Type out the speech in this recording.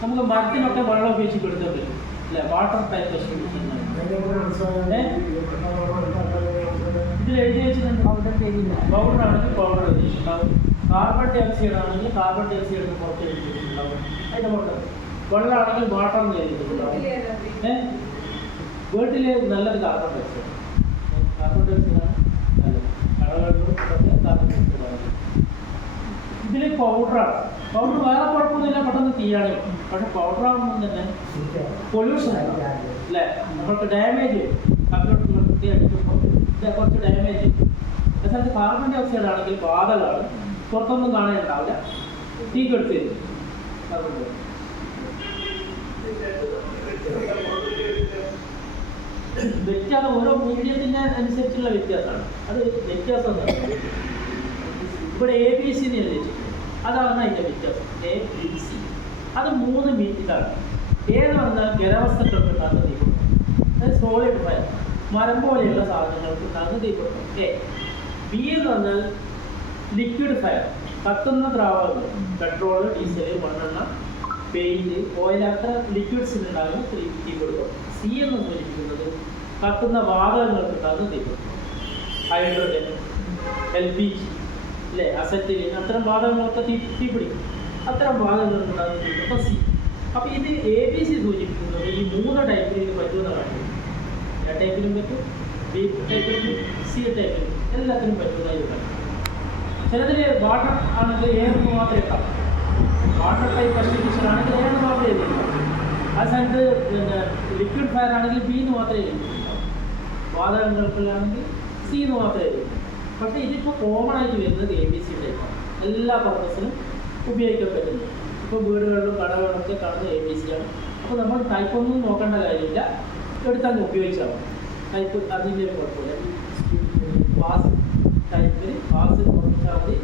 നമുക്ക് മരത്തിനൊക്കെ വെള്ളം ഉപയോഗിച്ച് കൊടുക്കാൻ പറ്റും അല്ലേ? വാട്ടർ ടൈപ്പ് സൊല്യൂഷൻ ഇതിൽ എഴുതി വെച്ചിട്ടുണ്ട്. പൗഡർ ആണെങ്കിൽ പൗഡർ എഴുതിയിട്ടുണ്ടാവും, കാർബൺ ഡൈ ഓക്സൈഡ് ആണെങ്കിൽ കാർബൺ ഡൈ ഓക്സൈഡ് പുറത്ത് എഴുതിയിട്ടുണ്ടാവും. അതിൻ്റെ പുറത്ത് വെള്ളമാണെങ്കിൽ വാട്ടർ എന്ന് എഴുതിയിട്ടുണ്ടാവും. വീട്ടിൽ നല്ലത് കാർബൺ ഡൈ ഓക്സൈഡ്, കാർബൺ ഡൈ ഓക്സൈഡാണ് നല്ലത്. കടകളിലും കാർബൺ ഡൈ ഓക്സൈഡാണ്. ഇതിൽ പൗഡറാണ്. പൗഡർ വേറെ കുഴപ്പമൊന്നുമില്ല, പെട്ടെന്ന് തീയാണ്. പക്ഷെ പൗഡർ ആകുമ്പോൾ തന്നെ പൊല്യൂഷൻ അല്ലേ, നമ്മൾക്ക് ഡാമേജ് കമ്പ്യൂട്ടറിൽ വൃത്തി അടിക്കുമ്പോൾ കുറച്ച് ഡാമേജ്. അതേസമയത്ത് കാർബൺ ഡൈ ഓക്സൈഡ് ആണെങ്കിൽ വാതകമാണ്, പുറത്തൊന്നും കാണാനുണ്ടാവില്ല, തീ കെടുത്ത് തരും. കാർബൺ ഡൈ വ്യത്യാസം ഓരോ മീഡിയത്തിൻ്റെ അനുസരിച്ചുള്ള വ്യത്യാസമാണ്. അത് വ്യത്യാസം ഇവിടെ ABC എന്ന് എഴുതിയിട്ടുണ്ട്, അതാണ് അതിൻ്റെ വ്യത്യാസം. ABC അത് 3 മീറ്ററാണ്. ഏന്ന് പറഞ്ഞാൽ ഖരവസ്തുക്കൾക്ക് ഉണ്ടാകുന്ന തീപിടുത്തം, അതായത് സോളിഡ് ഫയർ, മരം പോലെയുള്ള സാധനങ്ങൾക്ക് ഉണ്ടാകുന്ന തീപിടുത്തം. B എന്ന് പറഞ്ഞാൽ ലിക്വിഡ് ഫയർ, കത്തുന്ന ദ്രാവകങ്ങൾ, പെട്രോൾ, ഡീസൽ, മണ്ണെണ്ണ, പെയിന്റ്, ഓയിൽ, അത്ര ലിക്വിഡ്സിനുണ്ടാകുന്ന തീപിടുത്തം. C എന്ന് സൂചിപ്പിക്കുന്നത് കത്തുന്ന വാതകങ്ങൾക്ക് ഉണ്ടാകുന്ന തീപിടുത്തം, ഹൈഡ്രജൻ, LPG അല്ലേ, അസറ്റിലിൻ, അത്തരം വാതകങ്ങളൊക്കെ തീ പിടിക്കും. അത്തരം വാതകങ്ങൾക്ക് ഉണ്ടാകുന്ന തീപിടുത്തം C. അപ്പോൾ ഇത് ABC സൂചിപ്പിക്കുന്നത് ഈ 3 ടൈപ്പിൽ ഇത് പറ്റുമെന്ന് കാണിക്കും. A ടൈപ്പിലും പറ്റും, B ടൈപ്പിലും C ടൈപ്പിലും എല്ലാത്തിനും പറ്റുന്നതായി കാണിക്കും. ചിലതിൽ വാട്ടർ ആണെങ്കിൽ ഏന്ന് മാത്രമേ ഇട്ടാം, വാട്ടർ ടൈപ്പ് കൺസ്റ്റിറ്റ്യൂഷൻ ആണെങ്കിൽ ഏന്ന് മാത്രമേ എഴുതിയിട്ടുള്ളൂ. ആ സ്ഥാനത്ത് പിന്നെ ലിക്വിഡ് ഫയർ ആണെങ്കിൽ B എന്ന് മാത്രമേ എഴുതിയിട്ടുള്ളൂ, വാതകങ്ങൾക്കുള്ളാണെങ്കിൽ C എന്ന് മാത്രമേ എഴുതിയിട്ടുള്ളൂ. പക്ഷേ ഇതിപ്പോൾ കോമൺ ആയിട്ട് വരുന്നത് ABC ടൈപ്പാണ്, എല്ലാ പർപ്പസിനും ഉപയോഗിക്കാൻ പറ്റുന്നത്. ഇപ്പോൾ വീടുകളിലും കടകളിലൊക്കെ കാണുന്ന ABC ആണ്. അപ്പോൾ നമ്മൾ ടൈപ്പൊന്നും നോക്കേണ്ട കാര്യമില്ല, എടുത്തങ്ങ് ഉപയോഗിച്ചാൽ മതി. ടൈപ്പ് അതിൻ്റെ കുഴപ്പമില്ല. പാസ് ടൈപ്പിൽ പാസ് നോക്കിയാൽ മതി.